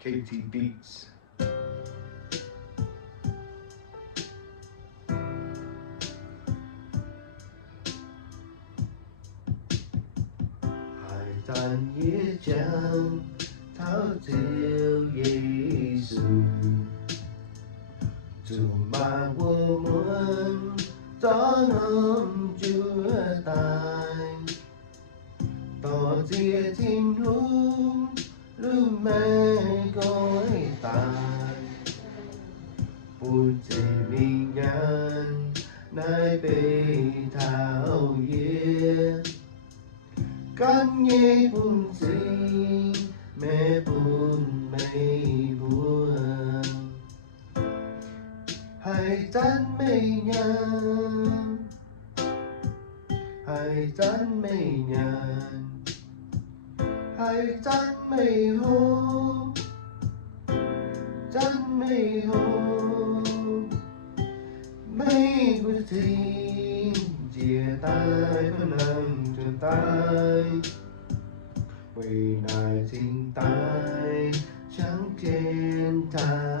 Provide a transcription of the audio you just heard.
KT Beats. Hai tan nghĩa trang tháo thiêu Giêsu, dù mà vô muốn gió nôm Chúa tài, tỏ chia thiên hùng lưu mê cõi tài, buồn chỉ mình ngàn nay bề thảo ye, căn nhé buồn gì mẹ buồn mây buồn, hãy tan mây nhàn, hãy tan mây nhàn, hãy tan mây hôn, tan mây hôn, mây của thiên chia tay với nắng trên tay, vì này thiên tai chẳng trên tay.